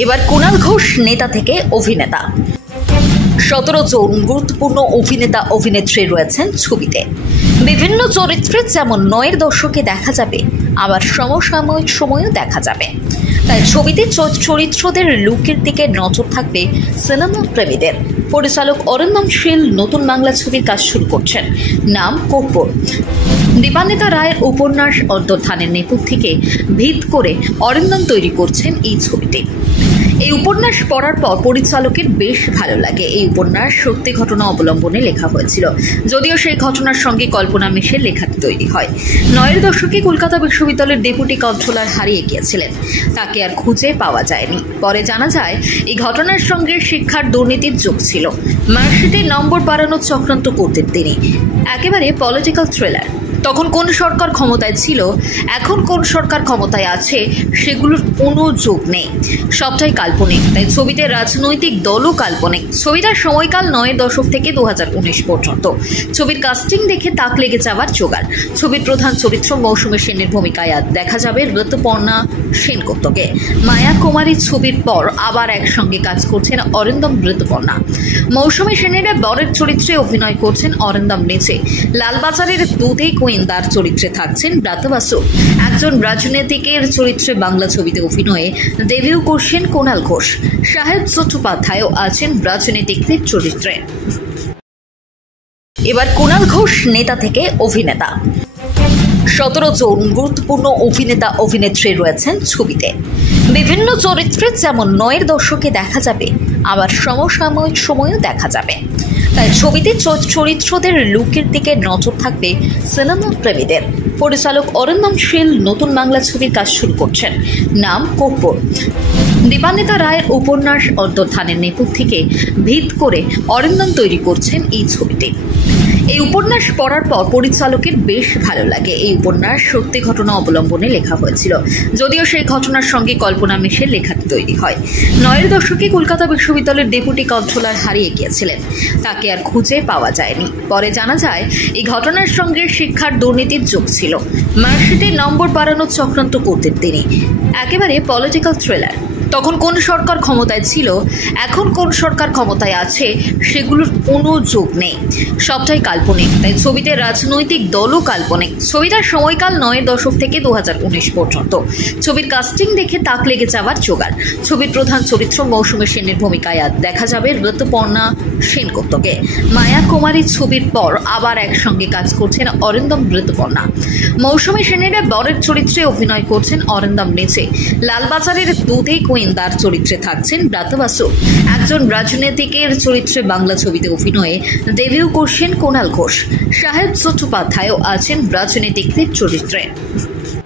এবার কুণাল ঘোষ নেতা থেকে অভিনেতা। 17 জন গুরুত্বপূর্ণ অভিনেতা অভিনেত্রী রয়েছেন ছবিতে। বিভিন্ন চরিত্রে যেমন 9-এর দশকে দেখা যাবে, আবার সমসাময়িক সময়ও দেখা যাবে। তাই ছবিতে চরিত্রদের লুকের দিকে নজর থাকবে সিনেমা প্রেমীদের। পরিচালক অরিন্দম শীল নতুন বাংলা ছবির কাজ শুরু করছেন, নাম কর্পূর। দীপান্বিতা রায়ের উপন্যাস অন্তর্ধানের নেপথ্যে ভিত করে অরিন্দম তৈরি করছেন এই ছবিটি। এই উপন্যাস পড়ার পর পরিচালকের বেশ ভালো লাগে। এই উপন্যাস সত্যি ঘটনা অবলম্বনে লেখা হয়েছিল, যদিও সেই ঘটনার সঙ্গে কল্পনা মিশে লেখাটি তৈরি হয়। 9-এর দশকে কলকাতা বিশ্ববিদ্যালয়ের ডেপুটি কন্ট্রোলার হারিয়ে গিয়েছিলেন, তাকে আর খুঁজে পাওয়া যায়নি। পরে জানা যায় এই ঘটনার সঙ্গে শিক্ষার দুর্নীতির যোগ ছিল। মার্কশিটে নম্বর বাড়ানোর চক্রান্ত করতেন তিনি। একেবারে পলিটিক্যাল থ্রিলার। তখন কোন সরকার ক্ষমতায় ছিল, এখন কোন সরকার ক্ষমতায় আছে, সেগুলোর কোনো যোগ নেই, সবটাই কাল্পনিক। তাই ছবিতে রাজনৈতিক দলও কাল্পনিক। ছবিটার সময়কাল 9-এর দশক থেকে 2019 পর্যন্ত। ছবির কাস্টিং দেখে তাক লেগে যাওয়ার জোগাড়। ছবির প্রধান চরিত্র মৌসুমী সেনের ভূমিকায় দেখা যাবে ঋতুপর্ণা সেনগুপ্তকে। মায়া কুমারী ছবির পর আবার একসঙ্গে কাজ করছেন অরিন্দম ঋতুপর্ণা। মৌসুমী সেনের বরের চরিত্রে অভিনয় করছেন অরিন্দম নিজে। লালবাজারের দুধে গোয়েন্দার চরিত্রে থাকছেন ব্রাত্য বাসু। একজন রাজনীতিকের চরিত্রে বাংলা ছবিতে অভিনয়ে ডেবিউ করছেন কুণাল ঘোষ। সাহেব চট্টোপাধ্যায়ও আছেন রাজনীতিকদের চরিত্রে। এবার কুণাল ঘোষ নেতা থেকে অভিনেতা। 17 জন গুরুত্বপূর্ণ অভিনেতা অভিনেত্রী রয়েছেন ছবিতে। বিভিন্ন চরিত্রে যেমন 9-এর দশকে দেখা যাবে, আবার সমসাময়িক সময়ও দেখা যাবে। তাই ছবিতে চরিত্রদের লুকের দিকে নজর থাকবে সিনেমা প্রেমীদের। পরিচালক অরিন্দম শীল নতুন বাংলা ছবির কাজ শুরু করছেন, নাম কর্পূর। দীপান্বিতা রায়ের উপন্যাস অন্তর্ধানের নেপথ্যে ভিত করে অরিন্দম তৈরি করছেন এই ছবিটি। এই উপন্যাস পড়ার পর পরিচালকের বেশ ভালো লাগে। এই উপন্যাস সত্যি ঘটনা অবলম্বনে লেখা হয়েছিল, যদিও সেই ঘটনার সঙ্গে কল্পনা মিশে লেখাটি তৈরি হয়। 9-এর দশকে কলকাতা বিশ্ববিদ্যালয়ের ডেপুটি কন্ট্রোলার হারিয়ে গিয়েছিলেন, তাকে আর খুঁজে পাওয়া যায়নি। পরে জানা যায় এই ঘটনার সঙ্গে শিক্ষার দুর্নীতির যোগ ছিল। মার্কশিটে নম্বর বাড়ানোর চক্রান্ত করতেন তিনি। একেবারে পলিটিক্যাল থ্রিলার। তখন কোন সরকার ক্ষমতায় ছিল, এখন কোন সরকার ক্ষমতায় আছে, সেগুলোর কোনো যোগ নেই, সবটাই কাল্পনিক। তাই ছবিতে রাজনৈতিক দলও কাল্পনিক। ছবিটার সময়কাল 9-এর দশক থেকে 2019 পর্যন্ত। ছবির কাস্টিং দেখে তাক লেগে যাওয়ার জোগাড়। ছবির প্রধান চরিত্র মৌসুমী সেনের ভূমিকায় দেখা যাবে ঋতুপর্ণা সেনগুপ্তকে। মায়া কুমারী ছবির পর আবার একসঙ্গে কাজ করছেন অরিন্দম ঋতুপর্ণা। মৌসুমী সেনের বরের চরিত্রে অভিনয় করছেন অরিন্দম নিজে। লালবাজারের দুধে গোয়েন্দার চরিত্রে থাকছেন ব্রাত্য বাসু। একজন রাজনীতিকের চরিত্রে বাংলা ছবিতে অভিনয়ে ডেবিউ করছেন কুণাল ঘোষ। সাহেব চট্টোপাধ্যায়ও আছেন রাজনীতিকদের চরিত্রে।